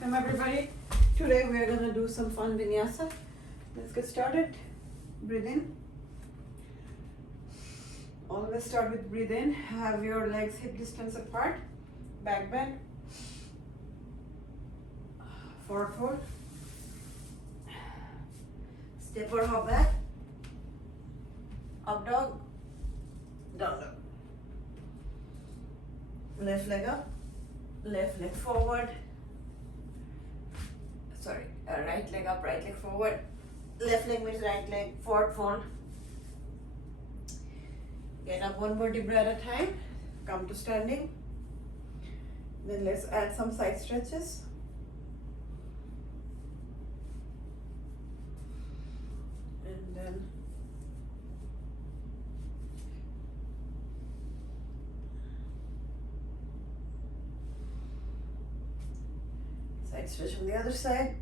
Welcome everybody. Today we are going to do some fun vinyasa. Let's get started. Breathe in. Always start with breathe in. Have your legs hip distance apart. Back bend. Forward fold. Step or hop back. Up dog. Down dog. Left leg up. Left leg forward. Sorry, right leg up, right leg forward. Left leg means right leg, forward fold. Get up one vertebra at a time. Come to standing. Then let's add some side stretches. And then side stretch on the other side.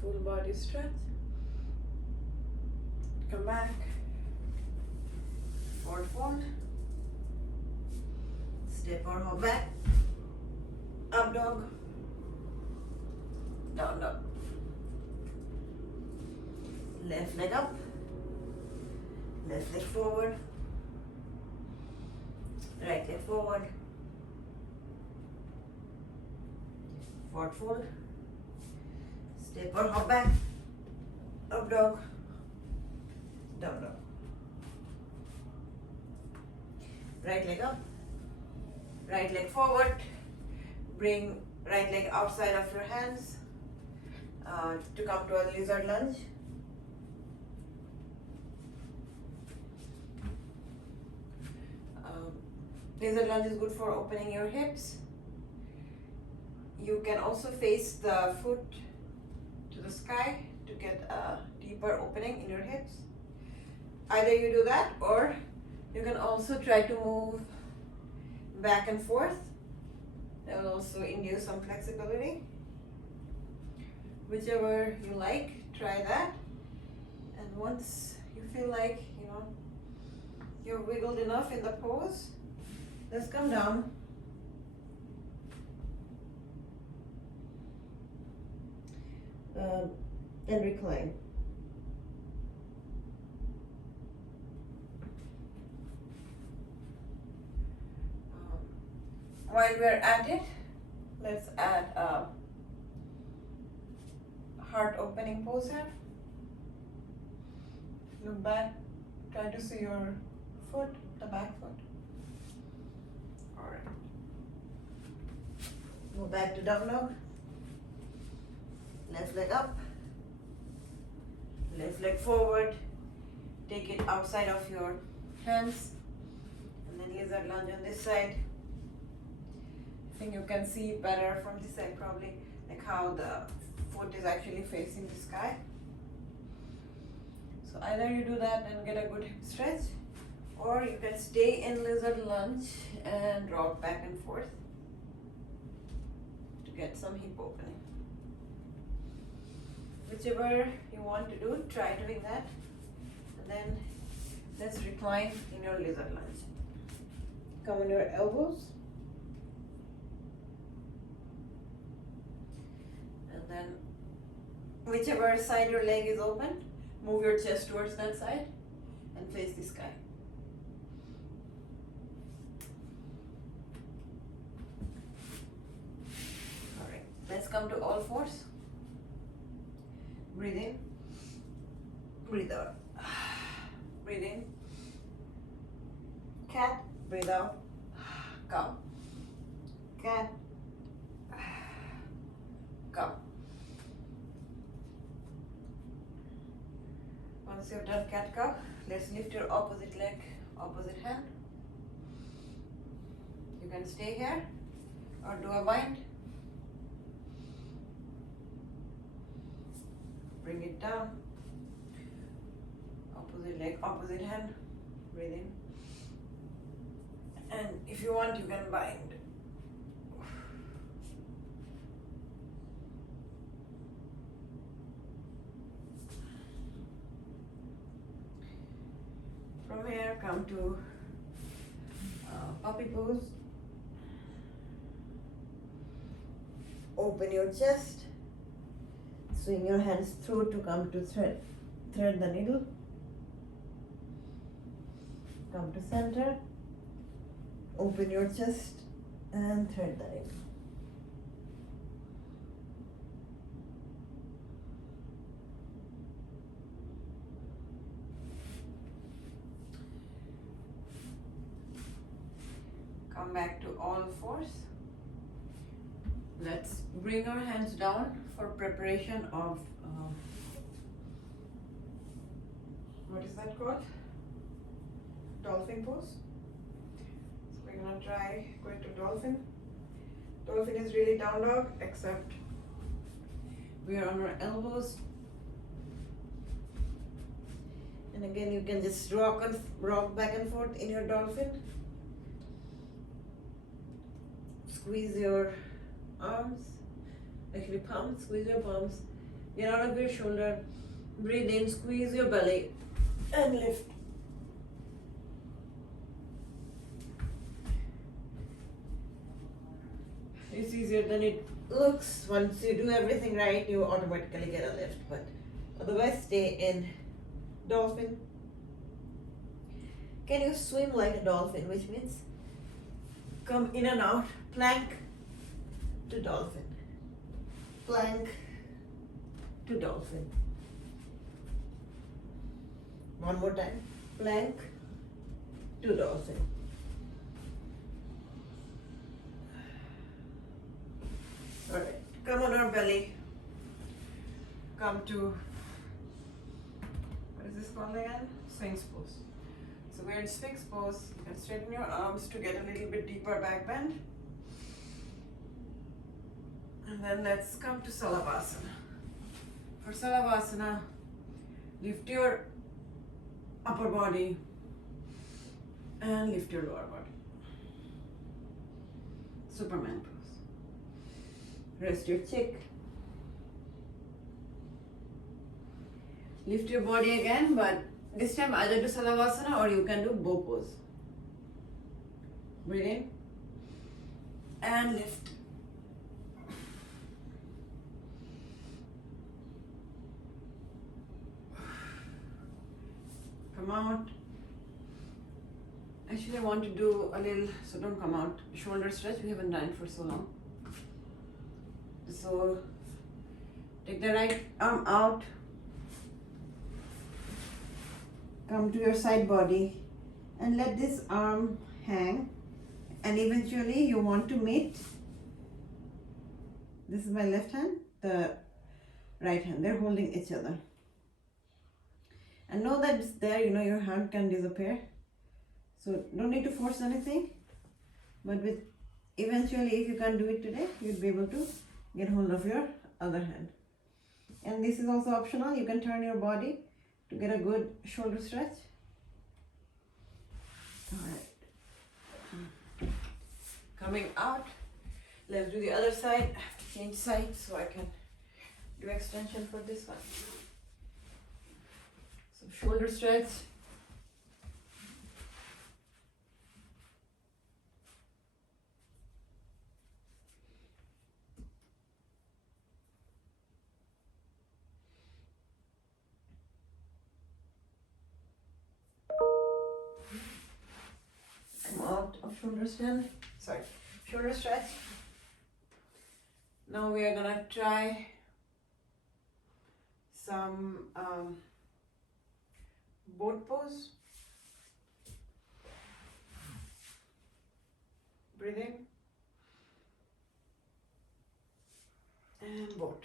Full body stretch. Come back. Forward fold. Step or hop back. Up dog. Down dog. Left leg up. Left leg forward. Right leg forward. Forward fold. Step or hop back. Up dog. Down dog. Right leg up. Right leg forward. Bring right leg outside of your hands to come to a lizard lunge. Lizard lunge is good for opening your hips. You can also face the foot to the sky to get a deeper opening in your hips. Either you do that or you can also try to move back and forth. That will also induce some flexibility. Whichever you like, try that. And once you feel like, you're wiggled enough in the pose, let's come down. And recline. While we're at it, let's add a heart opening pose here. Look back, try to see your foot, the back foot. Alright. Go back to down dog. Left leg up. Left leg forward. Take it outside of your hands. And then lizard lunge on this side. I think you can see better from this side probably, like how the foot is actually facing the sky. So either you do that and get a good hip stretch, or you can stay in lizard lunge and rock back and forth to get some hip opening. Whichever you want to do, try doing that. And then let's recline in your lizard lunge. Come on your elbows. And then whichever side your leg is open, move your chest towards that side and face the sky. Alright, let's come to all fours. Breathe in, breathe out. Breathe in, cat, breathe out, cow. Cat, cow. Once you've done cat cow, let's lift your opposite leg, opposite hand. You can stay here or do a bind. Bring it down. Opposite leg, opposite hand. Breathe in. And if you want, you can bind. From here, come to puppy pose. Open your chest. Swing your hands through to come to thread the needle. Come to center. Open your chest and thread the needle. Come back to all fours. Let's bring our hands down for preparation of what is that called? Dolphin pose. So we're gonna try going to dolphin. Dolphin is really down dog, except we are on our elbows. And again, you can just rock back and forth in your dolphin. Squeeze your arms, actually palms, squeeze your palms. Get out of your shoulder, breathe in, squeeze your belly, and lift. It's easier than it looks. Once you do everything right, you automatically get a lift, but otherwise stay in dolphin. Can you swim like a dolphin, which means come in and out, plank to dolphin, plank to dolphin. One more time, plank to dolphin. All right, come on our belly, come to, what is this called again? Sphinx pose. So we're in Sphinx pose. You can straighten your arms to get a little bit deeper back bend. And then let's come to Salavasana. For Salavasana, lift your upper body and lift your lower body. Superman pose. Rest your cheek. Lift your body again, but this time either do Salavasana or you can do bow pose. Breathe in and lift. Come out. Actually, I want to do a little, so don't come out, shoulder stretch. We haven't done it for so long. So take the right arm out. Come to your side body and let this arm hang, and eventually you want to meet, this is my left hand, the right hand, they're holding each other. And know that it's there, you know, your hand can disappear. So don't need to force anything, but with eventually, if you can't do it today, you'll be able to get hold of your other hand. And this is also optional, you can turn your body to get a good shoulder stretch. All right. Coming out, let's do the other side. I have to change sides so I can do extension for this one. So shoulder stretch. Shoulder stretch. Now we are gonna try some boat pose. Breathe in and boat.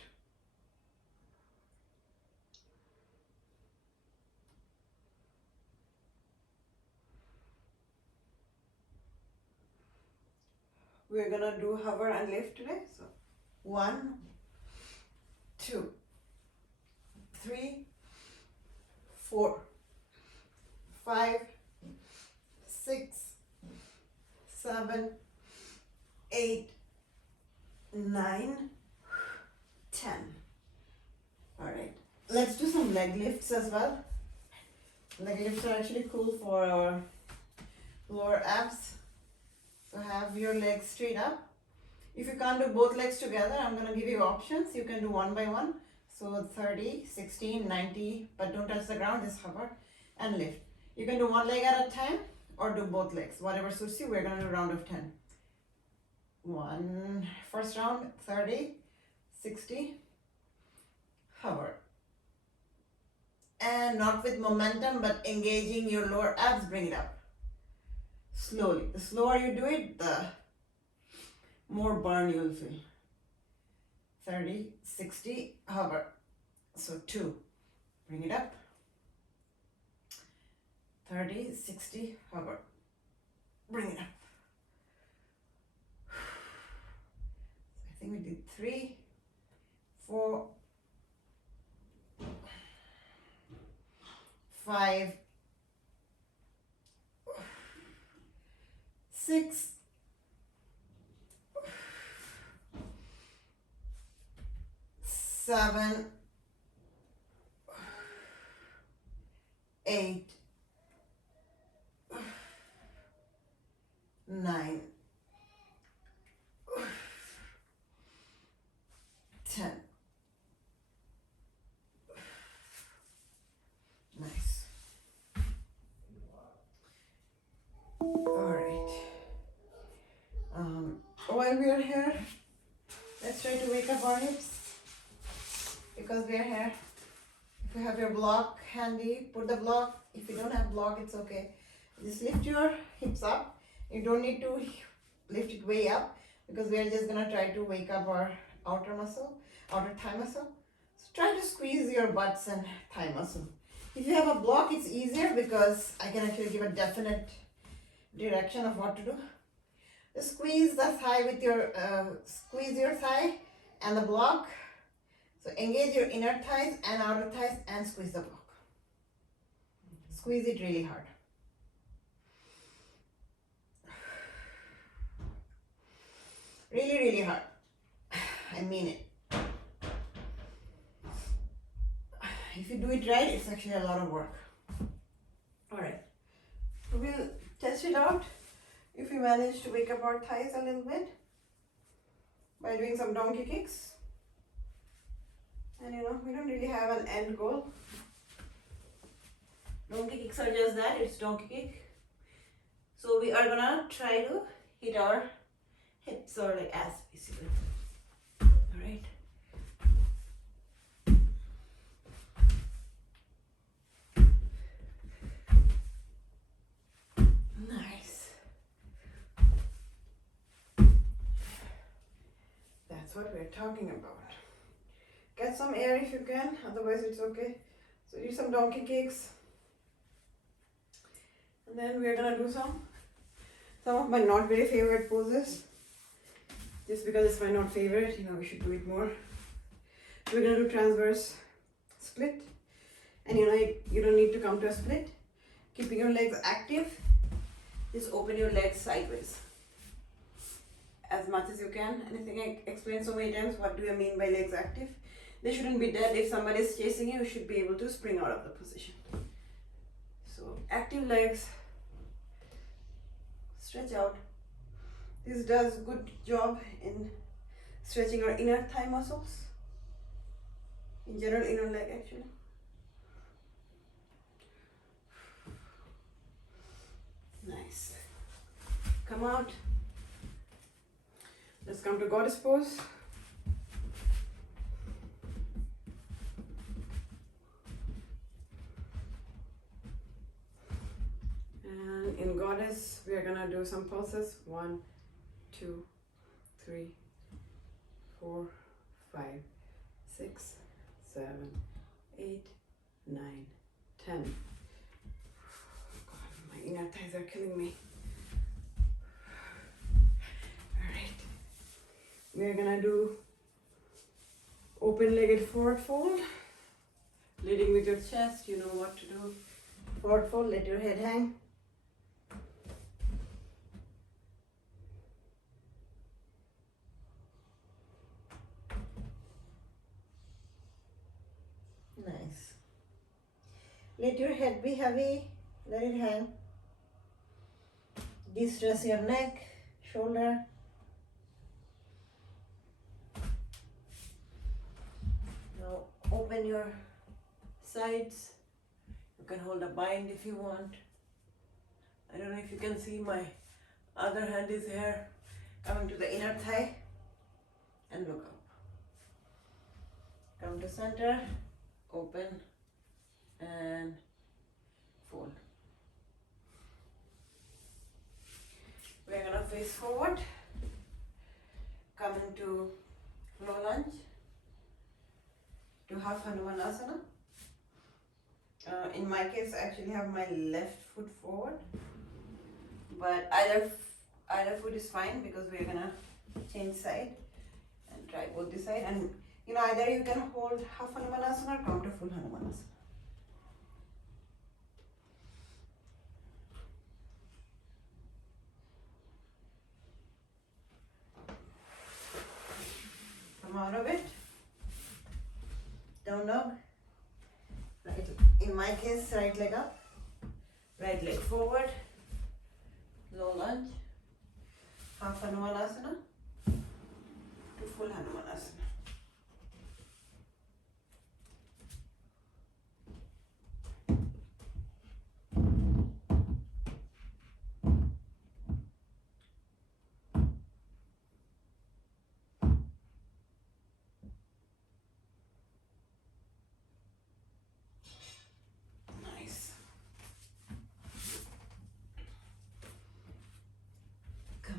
We're gonna do hover and lift today. So 1, 2, 3, 4, 5, 6, 7, 8, 9, 10. All right. Let's do some leg lifts as well. Leg lifts are actually cool for our lower abs. So have your legs straight up If you can't do both legs together, I'm going to give you options. You can do one by one. So 30, 60, 90, but don't touch the ground, just hover and lift. You can do one leg at a time or do both legs. Whatever suits you, we're going to do a round of 10. First round, 30, 60, hover. And not with momentum, but engaging your lower abs, bring it up. Slowly. The slower you do it, the more burn you'll feel. 30, 60, hover. So 2, bring it up. 30, 60, hover. Bring it up. So I think we did 3, 4, 5, 6, 7, 8, 9, 10. Nice. All right. While we are here, let's try to wake up our hips because we are here. If you have your block handy, put the block. If you don't have block, it's okay. Just lift your hips up. You don't need to lift it way up because we are just gonna try to wake up our outer thigh muscle. So try to squeeze your butts and thigh muscle. If you have a block, it's easier because I can actually give a definite direction of what to do. Just squeeze the thigh with your, squeeze your thigh and the block. So engage your inner thighs and outer thighs and squeeze the block. Squeeze it really hard. Really, really hard. I mean it. If you do it right, it's actually a lot of work. Alright. We'll test it out if we manage to wake up our thighs a little bit by doing some donkey kicks. And you know, we don't really have an end goal. Donkey kicks are just that, it's donkey kick. So we are gonna try to hit our hips or like ass basically. Alright. Nice. That's what we're talking about. Get some air if you can, otherwise it's okay. So do some donkey kicks. And then we're gonna do some of my not very favorite poses. Just because it's my not favorite, you know, we should do it more. We're gonna do transverse split. And you know, you don't need to come to a split. Keeping your legs active, just open your legs sideways. As much as you can. Anything I explained so many times, what do I mean by legs active? They shouldn't be dead. If somebody is chasing you, you should be able to spring out of the position. So active legs, stretch out. This does good job in stretching our inner thigh muscles. In general, inner leg actually. Nice. Come out. Let's come to goddess pose. And in goddess, we are gonna do some pulses. 1, 2, 3, 4, 5, 6, 7, 8, 9, 10. God, my inner thighs are killing me. Alright. We're gonna do open-legged forward fold. Leading with your chest, you know what to do. Forward fold, let your head hang. Nice. Let your head be heavy, let it hang. De-stress your neck, shoulder. open your sides. You can hold a bind if you want. I don't know if you can see, my other hand is here, coming to the inner thigh, and look up. Come to center, open, and fold. We're gonna face forward, come into low lunge to half Hanumanasana. In my case, I actually have my left foot forward, but either foot is fine because we're gonna change side and try both the side. And either you can hold half Hanumanasana or come to full Hanumanasana. Come out of it. Down dog. Right. In my case, right leg up, right leg forward, low lunge, half Hanumanasana to full Hanumanasana.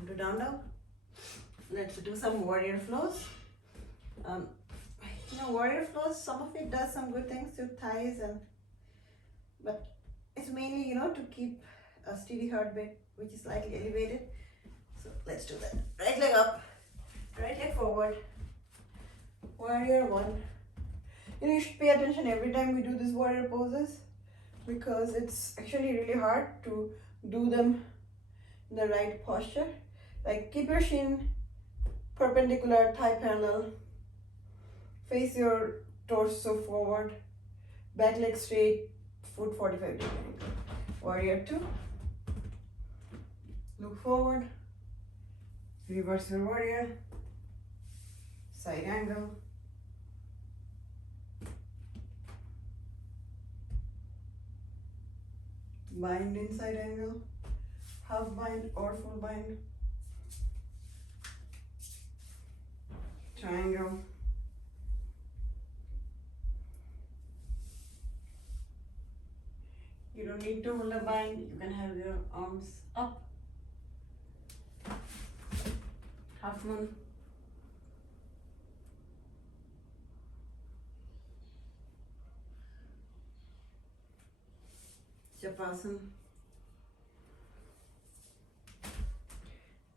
To down dog. Let's do some warrior flows. Warrior flows, some of it does some good things to thighs, but it's mainly to keep a steady heartbeat, which is slightly elevated. So let's do that. Right leg up, right leg forward. Warrior one. You should pay attention every time we do these warrior poses, because it's actually really hard to do them in the right posture. Like, keep your shin perpendicular, thigh parallel, face your torso forward, back leg straight, foot 45 degree angle. Warrior two. Look forward, reverse your warrior, side angle, bind inside angle, half bind or full bind, triangle, you don't need to hold a bind, you can have your arms up, half moon, Shavasana,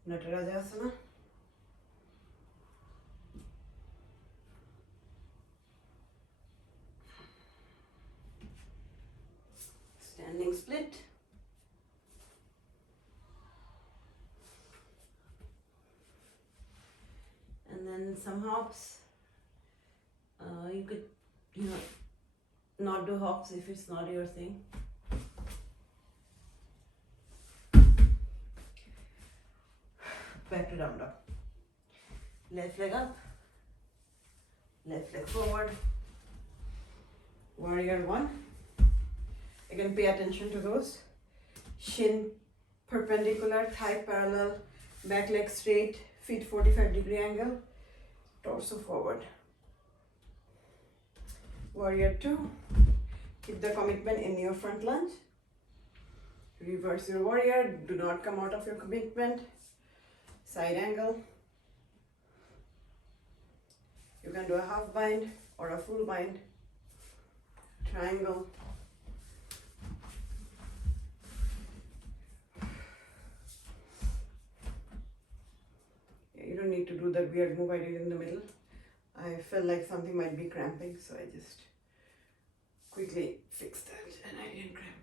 Natarajasana, standing split, and then some hops. You could, not do hops if it's not your thing. Back to down dog. Left leg up, left leg forward. Warrior one. Again, pay attention to those. Shin perpendicular, thigh parallel, back leg straight, feet 45 degree angle, torso forward. Warrior two. Keep the commitment in your front lunge. Reverse your warrior. Do not come out of your commitment. Side angle. You can do a half bind or a full bind. Triangle. You don't need to do that weird move I did in the middle. I felt like something might be cramping, so I just quickly fixed that and I didn't cramp.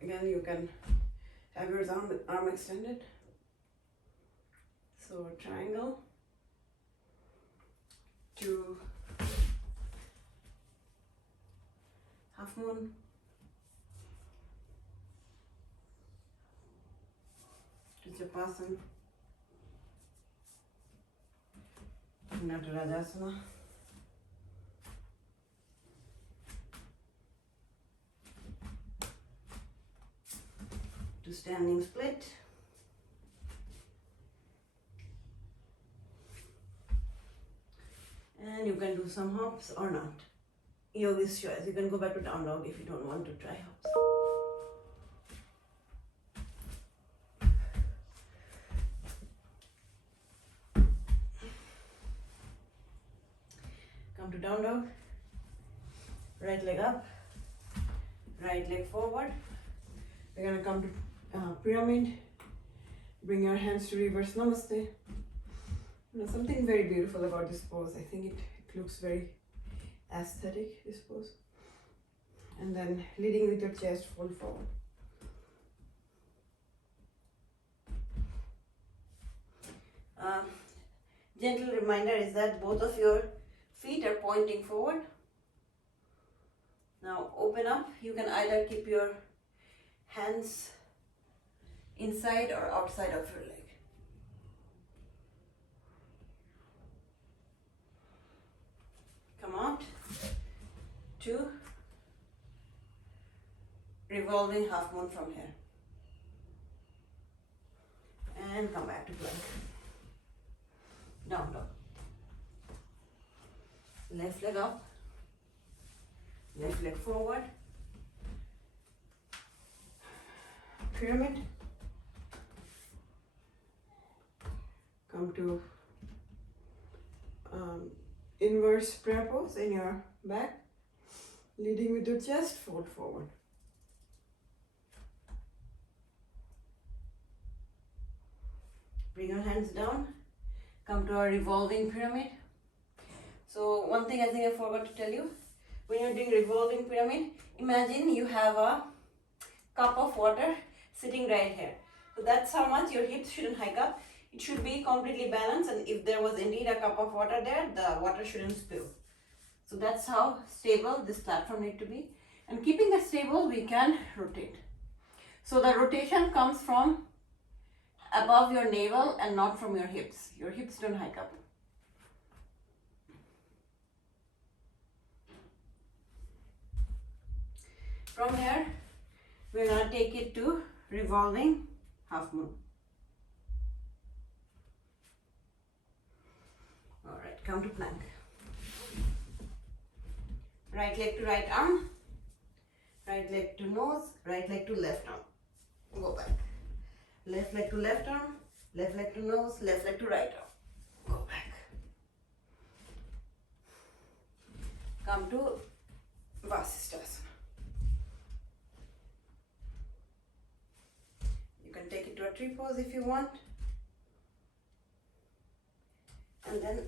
Again, you can have your arm extended. So triangle, to half moon, to Japasana, Natarajasana. To standing split. And you can do some hops or not. Yogi's choice. You can go back to down dog if you don't want to try hops. Come to down dog. Right leg up. Right leg forward. We're gonna come to pyramid. Bring your hands to reverse namaste. Something very beautiful about this pose. I think it looks very aesthetic, this pose. And then leading with your chest, fold forward. Gentle reminder is that both of your feet are pointing forward. Now open up. You can either keep your hands inside or outside of your leg. Come out to revolving half moon from here. And come back to plank. Down dog. Left leg up. Left leg forward. Pyramid. Come to inverse prayer pose in your back. Leading with your chest, fold forward. Bring your hands down. Come to our revolving pyramid. So one thing I think I forgot to tell you. When you're doing revolving pyramid, imagine you have a cup of water sitting right here. So that's how much your hips shouldn't hike up. It should be completely balanced, and if there was indeed a cup of water there, the water shouldn't spill. So that's how stable this platform needs to be. And keeping it stable, we can rotate. So the rotation comes from above your navel and not from your hips. Your hips don't hike up. From here, we're going to take it to revolving half moon. Alright, come to plank. Right leg to right arm, right leg to nose, right leg to left arm. Go back. Left leg to left arm, left leg to nose, left leg to right arm. Go back. Come to Vasisthasana. You can take it to a tree pose if you want. And then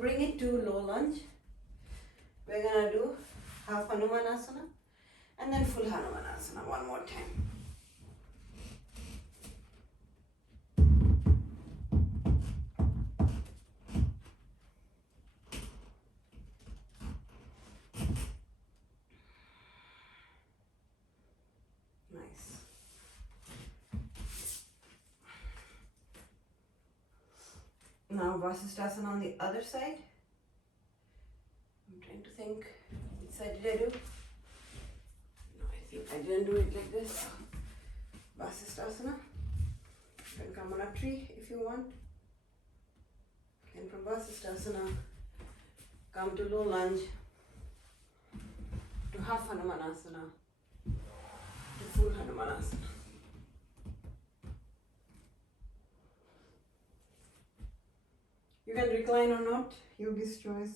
bring it to low lunge. We're gonna do half Hanumanasana and then full Hanumanasana one more time. Nice. Now Vasisthasana on the other side. I'm trying to think, which side did I do? No, I think I didn't do it like this. Vasisthasana. You can come on a tree if you want. And from Vasisthasana, come to low lunge, to half Hanumanasana, to full Hanumanasana. You can recline or not, yogi's choice.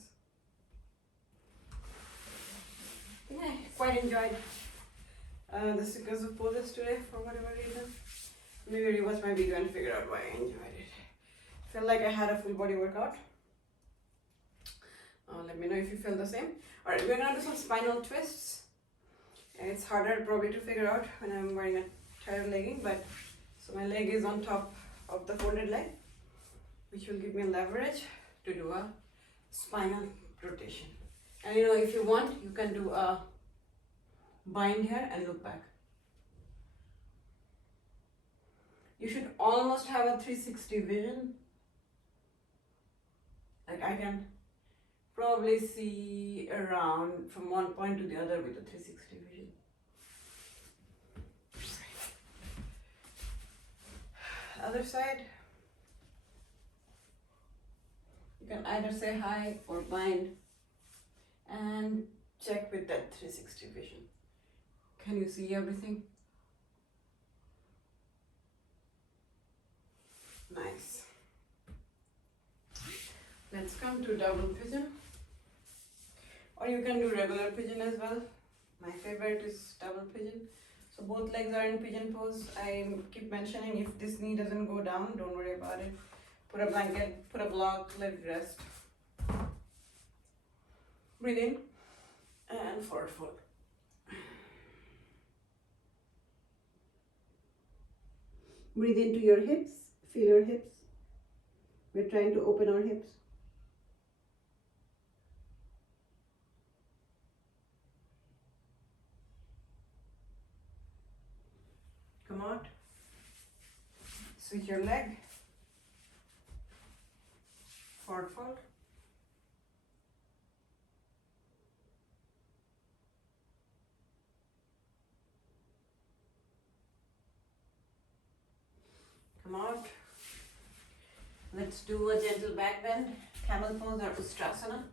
I think I quite enjoyed the sequence of poses today for whatever reason. Maybe rewatch my video and figure out why I enjoyed it. Felt like I had a full body workout. Let me know if you feel the same. Alright, we're gonna do some spinal twists. And it's harder probably to figure out when I'm wearing a tired legging, but so my leg is on top of the folded leg, which will give me leverage to do a spinal rotation. And you know, if you want, you can do a bind here and look back. You should almost have a 360 vision Like I can probably see around from one point to the other with a 360 vision. Other side. You can either say hi or bind and check with that 360 vision. Can you see everything? Nice. Let's come to double pigeon. Or you can do regular pigeon as well. My favorite is double pigeon. So both legs are in pigeon pose. I keep mentioning if this knee doesn't go down, don't worry about it. Put a blanket, put a block, let it rest. Breathe in and forward fold. Breathe into your hips, feel your hips. We're trying to open our hips. Come out. Switch your leg. Forward fold. Come out. Let's do a gentle back bend, camel pose or ustrasana.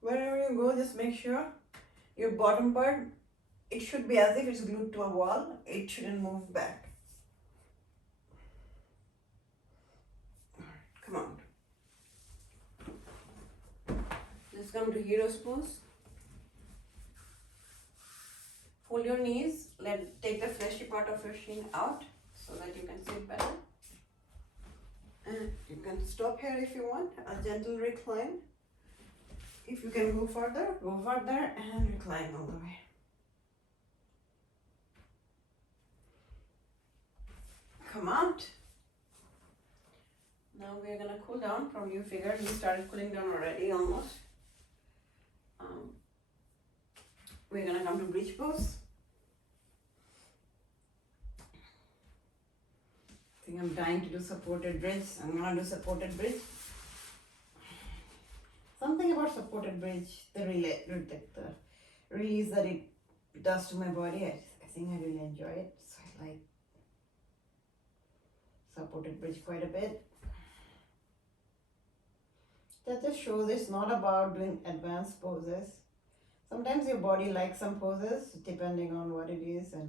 Wherever you go, just make sure your bottom part, it should be as if it's glued to a wall. It shouldn't move back. Come on. Just come to hero's pose. Fold your knees. Take the fleshy part of your shin out so that you can sit better. And you can stop here if you want. A gentle recline. If you can go further and recline all the way. Come out. Now we are gonna cool down from you figured we started cooling down already almost. We're gonna come to bridge pose. I think I'm dying to do supported bridge. I'm gonna do supported bridge. Something about supported bridge, the release that it does to my body, I think I really enjoy it. So I like supported bridge quite a bit. That just shows it's not about doing advanced poses. Sometimes your body likes some poses depending on what it is, and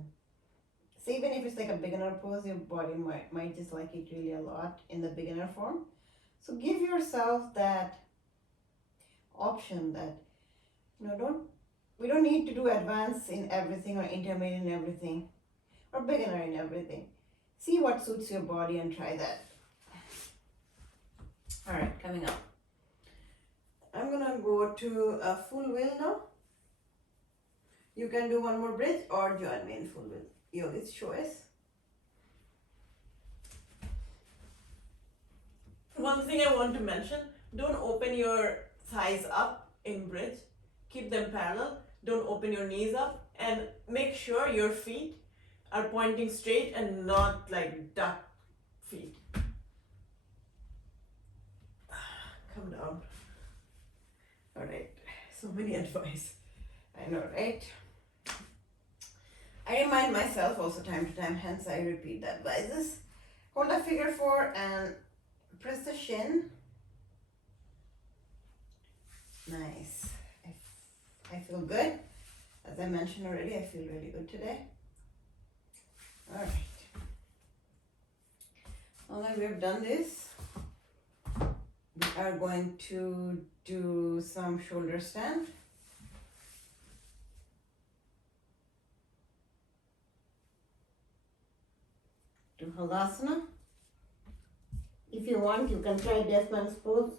so even if it's like a beginner pose, your body might just like it really a lot in the beginner form. So give yourself that option that, you know, we don't need to do advanced in everything or intermediate in everything or beginner in everything. See what suits your body and try that. All right, coming up. I'm gonna go to a full wheel now. You can do one more bridge or join me in full wheel. Yogi's choice. One thing I want to mention, don't open your thighs up in bridge. Keep them parallel. Don't open your knees up, and make sure your feet are pointing straight and not like duck feet. Come down. All right, so many advice. I know, right? I remind myself also time to time, hence I repeat the advices. Hold a figure 4 and press the shin. Nice. I feel good. As I mentioned already, I feel really good today. All right. Now that we've done this, we are going to do some shoulder stand. To Halasana. If you want, you can try Death Man's pose.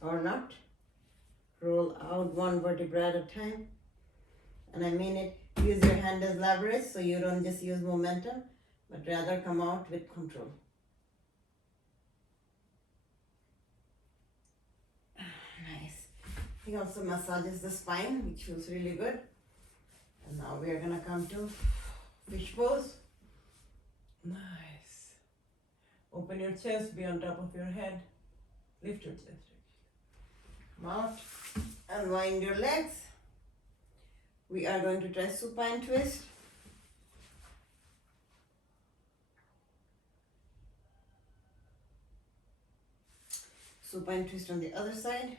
Or not. Roll out one vertebra at a time. And I mean it, use your hand as leverage so you don't just use momentum, but rather come out with control. He also massages the spine, which feels really good. And now we are gonna come to fish pose. Nice. Open your chest, be on top of your head. Lift your chest. Come out. Unwind your legs. We are going to try supine twist. Supine twist on the other side.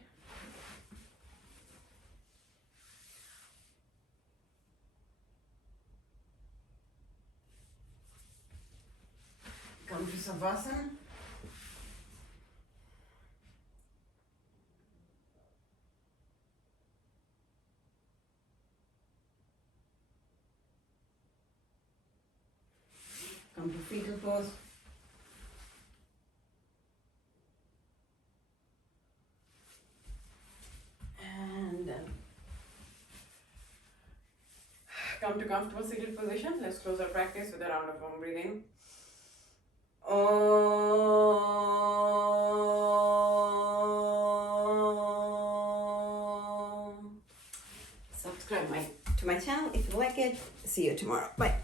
Come to Salavasana. Come to fetal pose. And then come to comfortable seated position. Let's close our practice with a round of warm breathing. Subscribe to my channel if you like it. See you tomorrow. Bye.